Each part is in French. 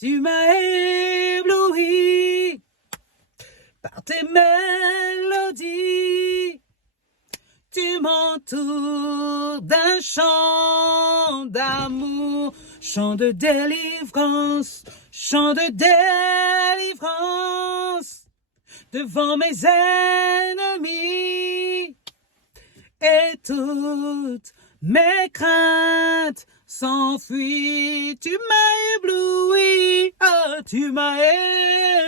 Tu m'as ébloui par tes mélodies. Tu m'entoures d'un chant d'amour, chant de délivrance, chant de délivrance devant mes ennemis. Et toutes mes craintes s'enfuient. Tu m'as ébloui, oh, tu m'as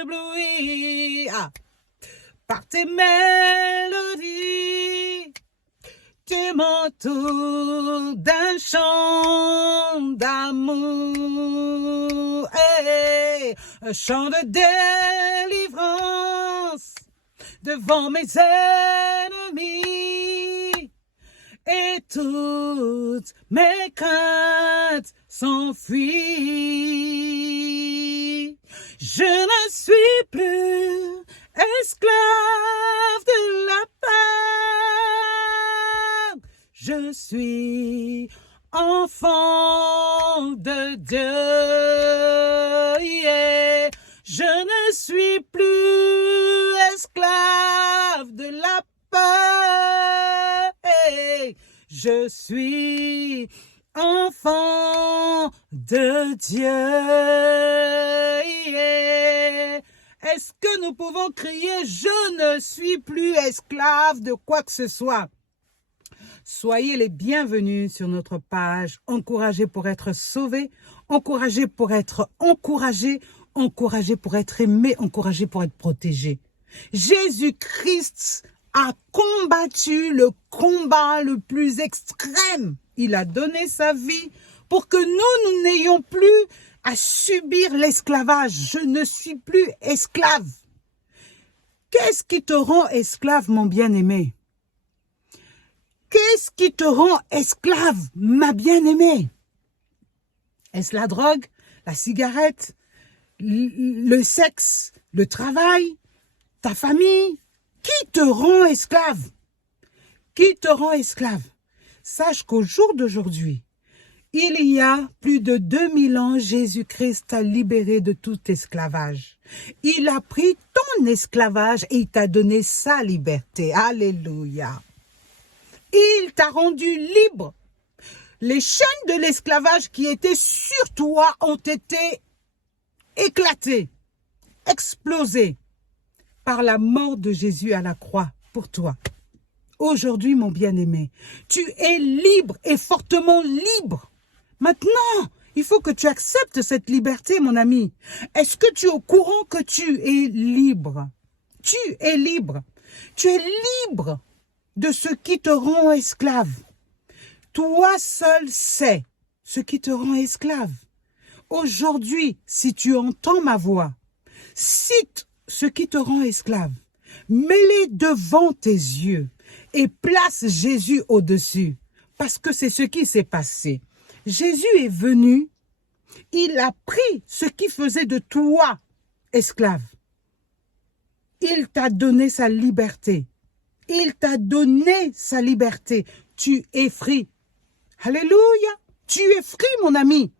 ébloui, par tes mélodies. Tu m'entoures d'un chant d'amour, un chant de délivrance devant mes ennemis. Et toutes mes craintes s'enfuient. Je ne suis plus esclave de la peur. Je suis enfant de Dieu. Yeah. Je ne suis plus esclave de la peur. Hey. Je suis enfant de Dieu. Yeah. Est-ce que nous pouvons crier « Je ne suis plus esclave de quoi que ce soit » ? Soyez les bienvenus sur notre page, encouragés pour être sauvés, encouragés pour être encouragés, encouragés pour être aimés, encouragés pour être protégés. Jésus-Christ a combattu le combat le plus extrême. Il a donné sa vie pour que nous n'ayons plus à subir l'esclavage. Je ne suis plus esclave. Qu'est-ce qui te rend esclave, mon bien-aimé? Qu'est-ce qui te rend esclave, ma bien-aimée? Est-ce la drogue, la cigarette, le sexe, le travail, ta famille? Qui te rend esclave? Qui te rend esclave? Sache qu'au jour d'aujourd'hui, il y a plus de 2000 ans, Jésus-Christ t'a libéré de tout esclavage. Il a pris ton esclavage et il t'a donné sa liberté. Alléluia. Il t'a rendu libre. Les chaînes de l'esclavage qui étaient sur toi ont été éclatées, explosées par la mort de Jésus à la croix pour toi. Aujourd'hui, mon bien-aimé, tu es libre et fortement libre. Maintenant, il faut que tu acceptes cette liberté, mon ami. Est-ce que tu es au courant que tu es libre? Tu es libre. Tu es libre de ce qui te rend esclave. Toi seul sais ce qui te rend esclave. Aujourd'hui, si tu entends ma voix, cite ce qui te rend esclave. Mets-les devant tes yeux et place Jésus au-dessus. Parce que c'est ce qui s'est passé. Jésus est venu, il a pris ce qui faisait de toi esclave. Il t'a donné sa liberté. Il t'a donné sa liberté. Tu es free. Alléluia. Tu es free, mon ami.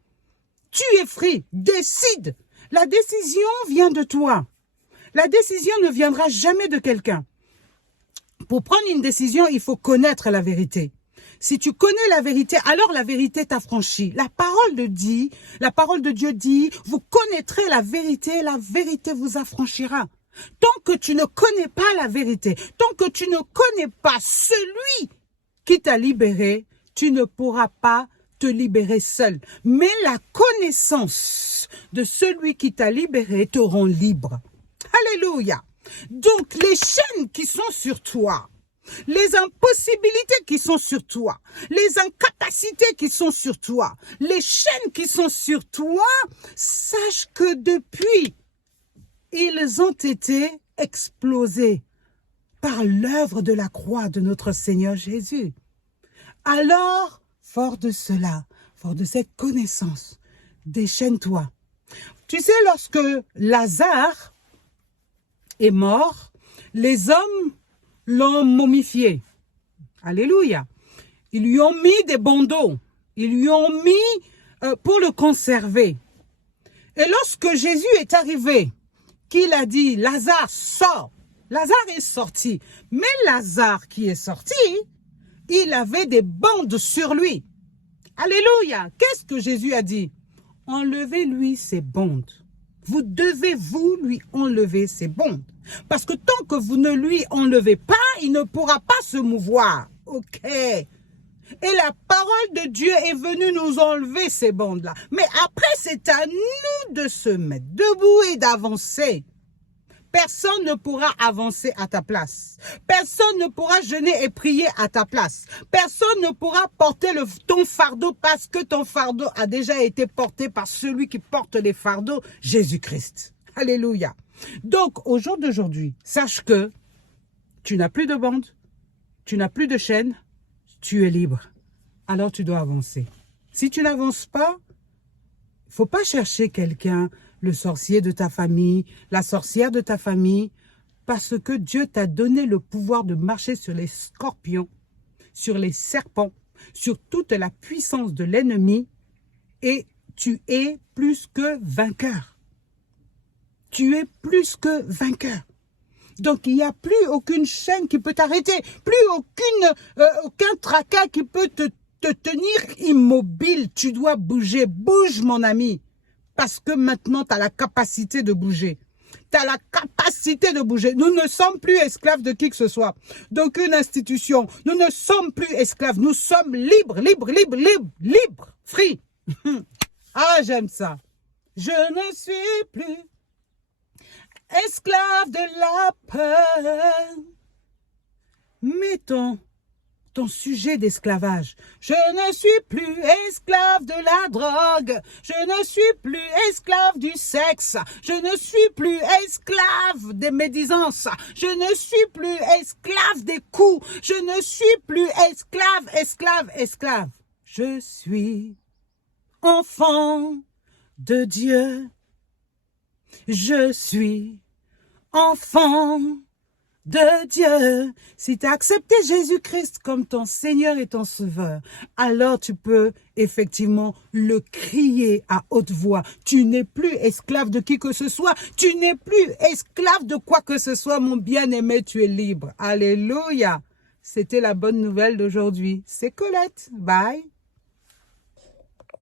Tu es free. Décide. La décision vient de toi. La décision ne viendra jamais de quelqu'un. Pour prendre une décision, il faut connaître la vérité. Si tu connais la vérité, alors la vérité t'affranchit. La parole de Dieu dit, vous connaîtrez la vérité vous affranchira. Tant que tu ne connais pas la vérité, tant que tu ne connais pas celui qui t'a libéré, tu ne pourras pas te libérer seul. Mais la connaissance de celui qui t'a libéré te rend libre. Alléluia. Donc les chaînes qui sont sur toi, les impossibilités qui sont sur toi, les incapacités qui sont sur toi, les chaînes qui sont sur toi, sache que depuis, ils ont été explosés par l'œuvre de la croix de notre Seigneur Jésus. Alors, fort de cela, fort de cette connaissance, déchaîne-toi. Tu sais, lorsque Lazare est mort, les hommes l'ont momifié. Alléluia. Ils lui ont mis des bandeaux. Ils lui ont mis pour le conserver. Et lorsque Jésus est arrivé, qu'il a dit, Lazare, sors. Lazare est sorti. Mais Lazare qui est sorti, il avait des bandes sur lui. Alléluia. Qu'est-ce que Jésus a dit? Enlevez-lui ses bandes. Vous devez, vous, lui enlever ses bandes. Parce que tant que vous ne lui enlevez pas, il ne pourra pas se mouvoir. Ok. Et la parole de Dieu est venue nous enlever ces bandes-là. Mais après, c'est à nous de se mettre debout et d'avancer. Personne ne pourra avancer à ta place. Personne ne pourra jeûner et prier à ta place. Personne ne pourra porter ton fardeau parce que ton fardeau a déjà été porté par celui qui porte les fardeaux, Jésus-Christ. Alléluia. Donc, au jour d'aujourd'hui, sache que tu n'as plus de bande, tu n'as plus de chaîne, tu es libre. Alors tu dois avancer. Si tu n'avances pas, il ne faut pas chercher quelqu'un, le sorcier de ta famille, la sorcière de ta famille, parce que Dieu t'a donné le pouvoir de marcher sur les scorpions, sur les serpents, sur toute la puissance de l'ennemi, et tu es plus que vainqueur. Tu es plus que vainqueur. Donc, il n'y a plus aucune chaîne qui peut t'arrêter, plus aucun tracas qui peut te tenir immobile. Tu dois bouger. Bouge, mon ami. Parce que maintenant, tu as la capacité de bouger. Tu as la capacité de bouger. Nous ne sommes plus esclaves de qui que ce soit, d'aucune institution. Nous ne sommes plus esclaves. Nous sommes libres, libres, libres, libres, libres, free. Ah, j'aime ça. Je ne suis plus esclave de la peur. Mettons ton sujet d'esclavage. Je ne suis plus esclave de la drogue. Je ne suis plus esclave du sexe. Je ne suis plus esclave des médisances. Je ne suis plus esclave des coups. Je ne suis plus esclave. Je suis enfant de Dieu. Je suis enfant de Dieu. Si tu as accepté Jésus-Christ comme ton Seigneur et ton Sauveur, alors tu peux effectivement le crier à haute voix. Tu n'es plus esclave de qui que ce soit. Tu n'es plus esclave de quoi que ce soit, mon bien-aimé. Tu es libre. Alléluia. C'était la bonne nouvelle d'aujourd'hui. C'est Colette. Bye.